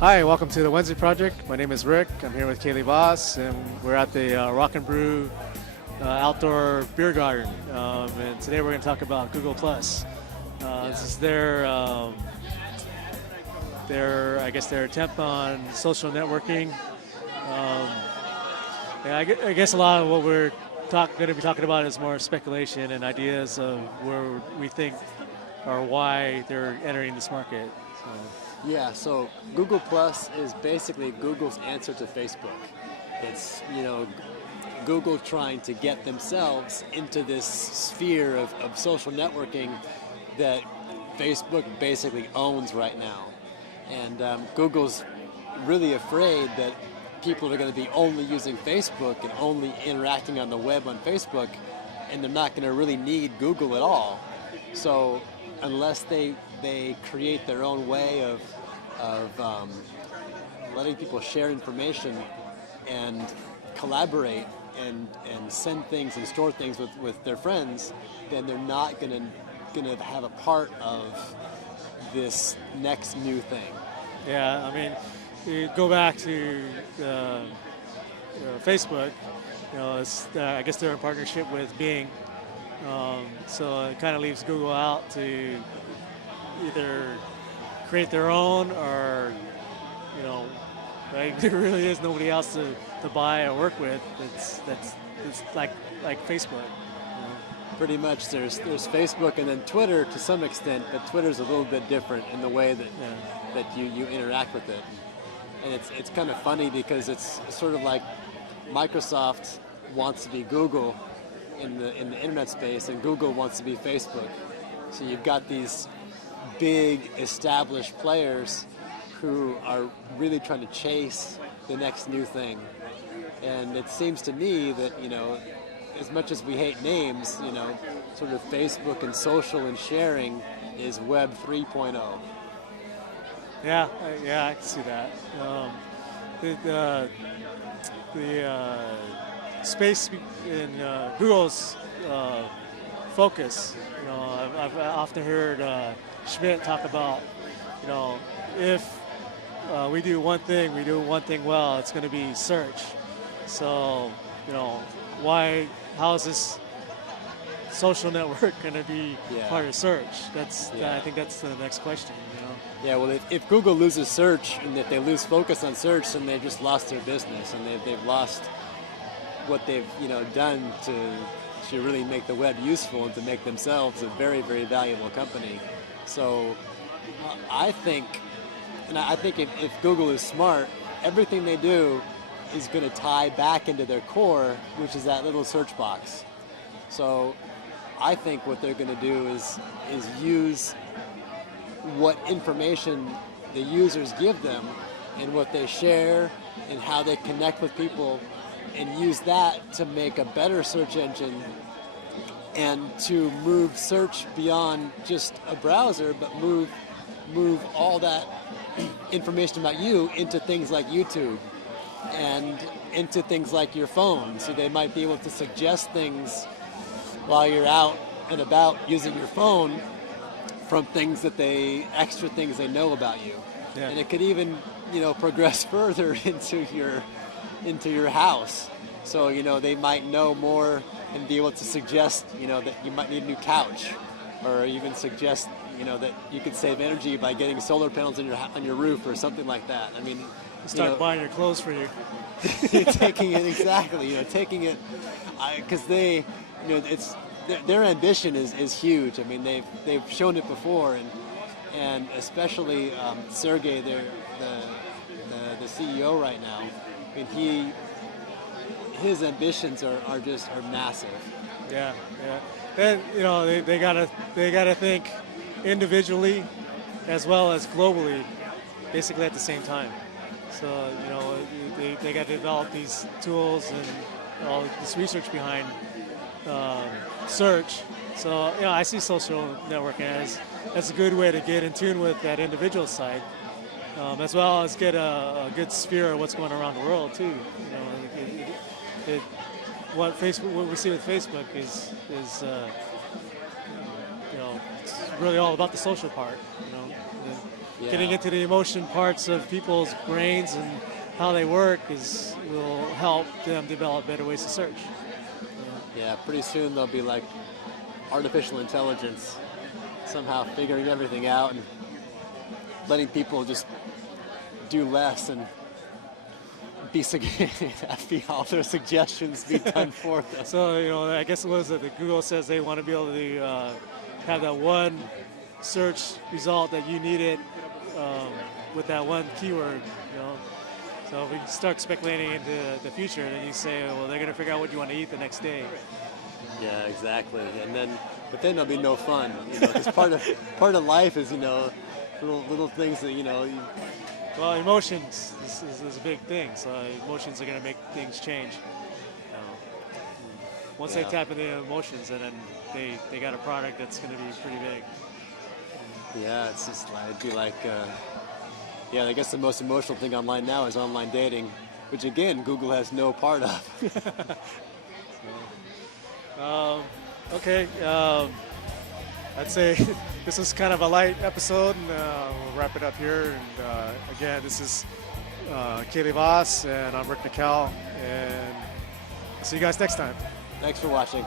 Hi, welcome to the Wednesday Project. My name is Rick. I'm here with Kaylee Voss, and we're at the Rock and Brew outdoor beer garden. And today we're going to talk about Google Plus. This is I guess, their attempt on social networking. I guess a lot of what we're going to be talking about is more speculation and ideas of where we think or why they're entering this market. Yeah, so Google Plus is basically Google's answer to Facebook. It's, Google trying to get themselves into this sphere of social networking that Facebook basically owns right now. And Google's really afraid that people are going to be only using Facebook and only interacting on the web on Facebook, and they're not going to really need Google at all. So unless they create their own way of letting people share information and collaborate and send things and store things with their friends, then they're not gonna have a part of this next new thing. Yeah, I mean, you go back to Facebook. I guess they're in partnership with Bing. So it kind of leaves Google out to either create their own or, right? There really is nobody else to buy or work with. It's like Facebook. Pretty much, there's Facebook and then Twitter to some extent, but Twitter's a little bit different in the way that you interact with it. And it's kind of funny because it's sort of like Microsoft wants to be Google in the internet space, and Google wants to be Facebook. So you've got these big established players who are really trying to chase the next new thing. And it seems to me that, as much as we hate names, sort of Facebook and social and sharing is Web 3.0. Yeah, I can see that. The space in Google's focus. I've often heard Schmidt talk about, if we do one thing well, it's going to be search. So, how is this social network going to be part of search? I think that's the next question. Yeah, well, if Google loses search and if they lose focus on search, then they've just lost their business and they've lost what they've done to really make the web useful and to make themselves a very, very valuable company. So I think if Google is smart, everything they do is going to tie back into their core, which is that little search box. So I think what they're going to do is use what information the users give them and what they share and how they connect with people, and use that to make a better search engine and to move search beyond just a browser, but move all that information about you into things like YouTube and into things like your phone. So they might be able to suggest things while you're out and about using your phone from extra things they know about you. Yeah. And it could even, progress further into your house. So, they might know more and be able to suggest, that you might need a new couch, or even suggest, that you could save energy by getting solar panels on your roof or something like that. I mean, start buying your clothes for you. Taking it because they, it's their ambition is huge. I mean, they've shown it before, and especially Sergey, the CEO right now. I mean, his ambitions are massive. Yeah. And they gotta think individually as well as globally, basically at the same time. So they got to develop these tools and all this research behind search. So I see social networking as a good way to get in tune with that individual side, as well as get a good sphere of what's going on around the world too. What we see with Facebook is it's really all about the social part. getting into the emotion parts of people's brains and how they work will help them develop better ways to search. Yeah, pretty soon there'll be like artificial intelligence somehow figuring everything out and letting people just do less and be all their suggestions be done for them. So, I guess it was that Google says they want to be able to have that one search result that you needed with that one keyword. So if we start speculating into the future, then you say, well, they're going to figure out what you want to eat the next day. Yeah, exactly. But then there'll be no fun. Because part of life is little things that Well, emotions is a big thing. So emotions are going to make things change. Once they tap into emotions, and then they got a product that's going to be pretty big. Yeah, it's just it'd be like. I guess the most emotional thing online now is online dating, which again Google has no part of. Okay, I'd say this is kind of a light episode, and we'll wrap it up here. And again, this is Kaylee Voss, and I'm Rick McCall, and I'll see you guys next time. Thanks for watching.